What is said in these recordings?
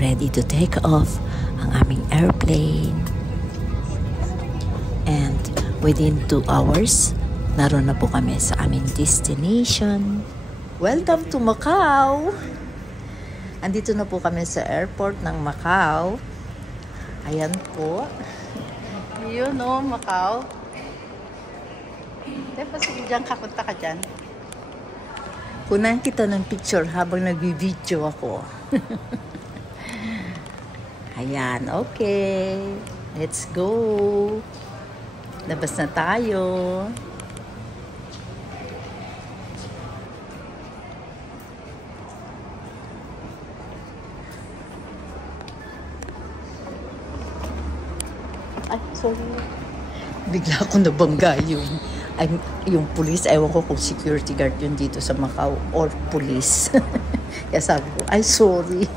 ready to take off ang aming airplane. And within 2 hours, naroon na po kami sa aming destination. Welcome to Macau! Andito na po kami sa airport ng Macau. Ayan po. Yun o, Macau. Diba sige dyan, kapunta ka dyan. Kunan kita ng picture habang nag-video ako. Ayan, okay. Let's go. Labas na tayo. Ay, sorry. Bigla akong nabangga yung police. Ewan ko kung security guard yun dito sa Macau or police. Kaya sabi ko, ay, sorry.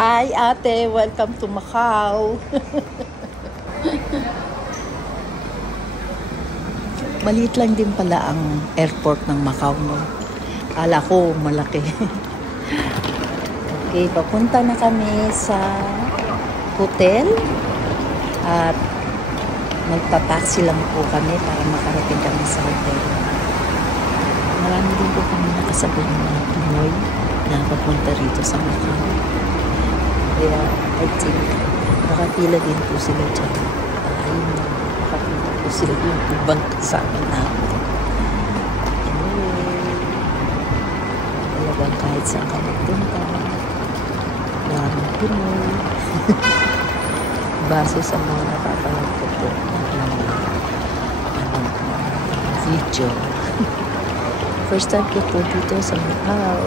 Hi, ate. Welcome to Macau. Maliit lang din pala ang airport ng Macau, no? Kala ko malaki. Okay, papunta na kami sa hotel at magpa-taxi lang po kami para makarating kami sa hotel. Marami din po kami nakasabay ng mga Pinoy na papunta rito sa Macau. Kaya I think nakapila din po sila dyan. Ayun na, nakapila po sila yung ibang kasama namin. Talagang kahit saan ka magpunta, maraming Pinoy. Base sa mga napapanood ko po ng video. First time ko po dito sa Macau.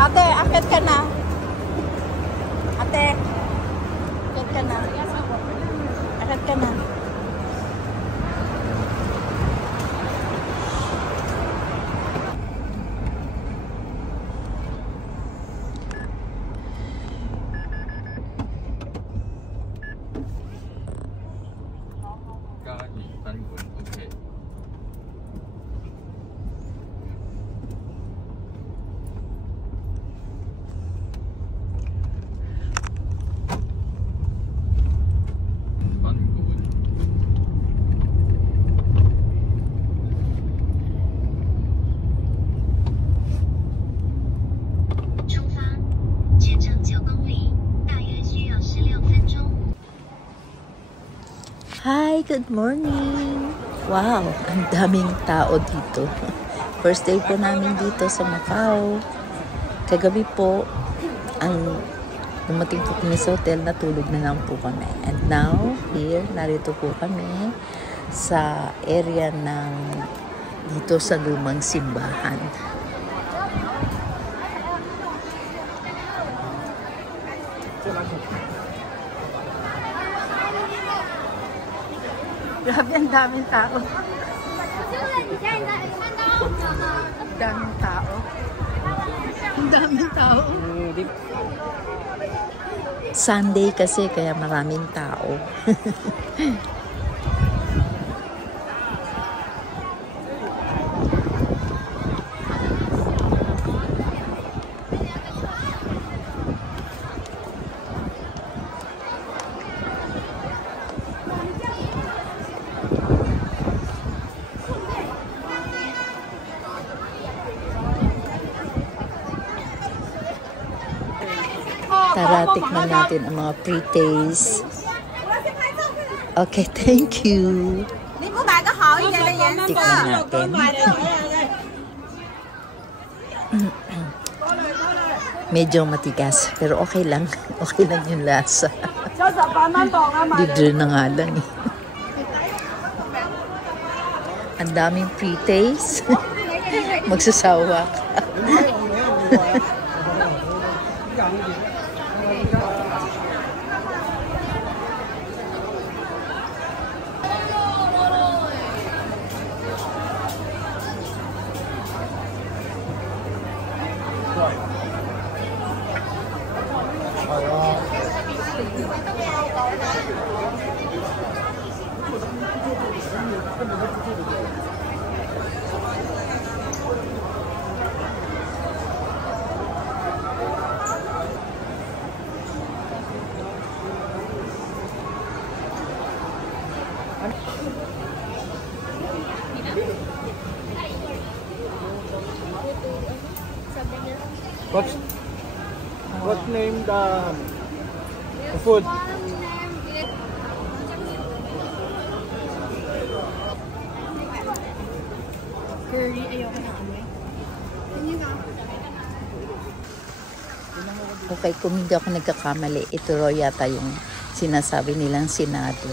Ate, akit ka na. Ate, akit ka na. Akit ka na. Hi, good morning! Wow, ang daming tao dito. First day po namin dito sa Macau. Kagabi po, dumating po kami sa hotel, natulog na lang po kami. And now, here, narito po kami sa area ng dito sa lumang simbahan. Grabe, ang daming tao. Daming tao. Ang daming tao. Sunday kasi, kaya maraming tao. Tara, tikman natin ang mga pre-taste. Okay, thank you. Tikman natin. Medyo matigas, pero okay lang. Okay lang yung lasa. Libre na nga lang eh. Ang daming pre-taste. Magsasawa ka. What's named the food? Curry, ayoko na kami. Okay, kung hindi ako nagkakamali, ito raw yata yung sinasabi nilang Senado.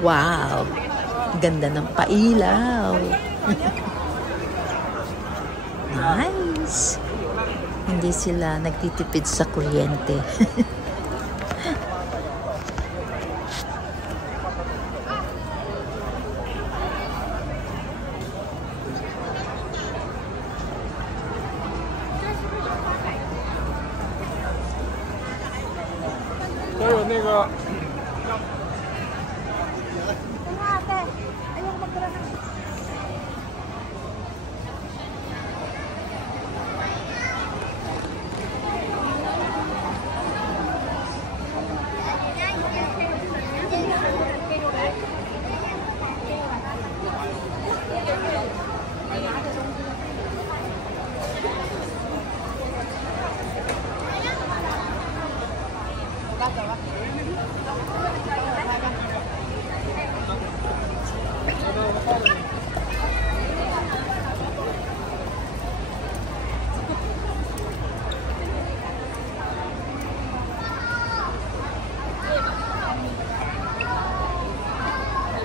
Wow! Ganda ng pailaw. Nice! Hindi sila nagtitipid sa kuryente.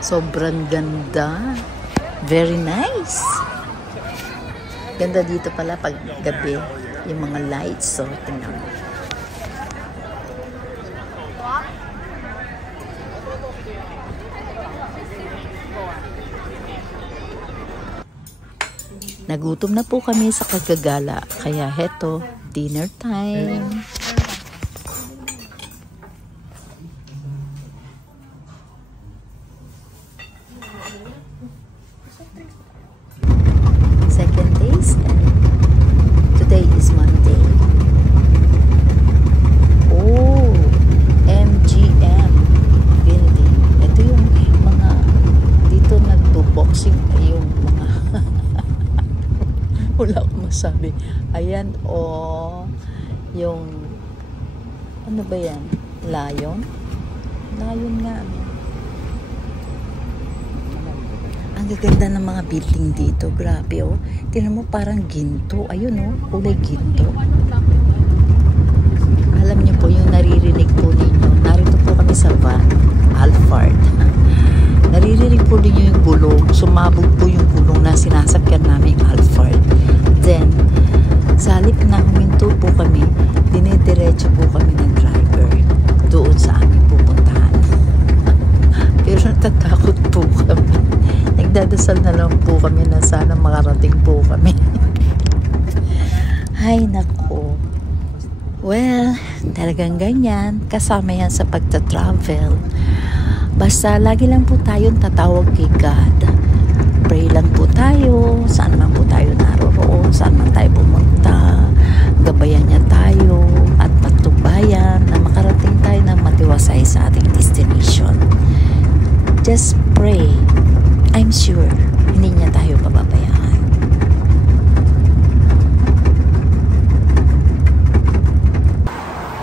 Sobrang ganda. Very nice. Ganda dito pala pag gabi. Yung mga lights. So, tingnan mo. Nagutom na po kami sa kagagala. Kaya heto, dinner time. Second days and today is Monday. Oh, MGM building. Ito yung mga dito nagbo-boxing yung mga wala akong masabi. Ayan, yung ano ba yan? Lion? Lion nga. Ang gaganda ng mga building dito. Grabe, oh. Tingnan mo, parang ginto. Ayun, oh. Kulay ginto. Alam niyo po, yung naririnig po ninyo. Narito po kami sa Van Alford. Naririnig po ninyo yung gulong. Sumabog po yung gulong na sinasakyan namin Alford. Then, sa halip na huminto po kami, dinidiretso po kami ng driver doon sa aming pupuntahan. Pero natatakot po kami. Nagdadasal na lang po kami na sana makarating po kami. Ay, nako. Well, talagang ganyan. Kasama yan sa pagta-travel. Basta lagi lang po tayong tatawag kay God. Pray lang po tayo. Saan man po tayo naroroon. Saan man tayo pumunta. Gabayan niya tayo. At patnubayan na makarating tayo ng matiwasay sa ating destination. Just pray. I'm sure hindi niya tayo pababayaan.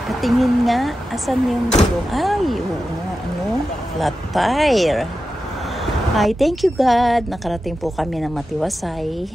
Patingin nga, asan yung gulong? Ay, oo nga, flat tire. Ay, thank you God. Nakarating po kami ng matiwasay.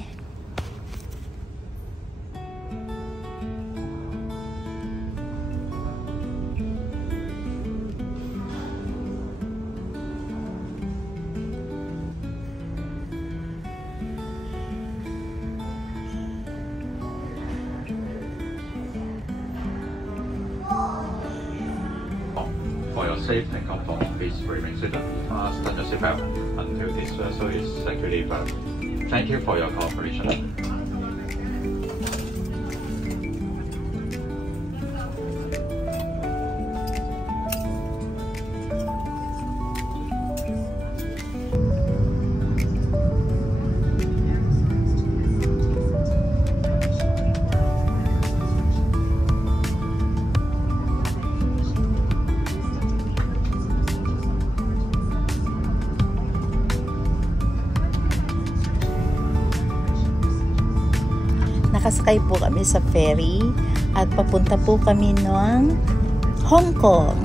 For your safe and comfort, please remain seated. Fasten your seatbelt until this vessel is securely berthed. Thank you for your cooperation. Nakasakay po kami sa ferry at papunta po kami ng Hong Kong.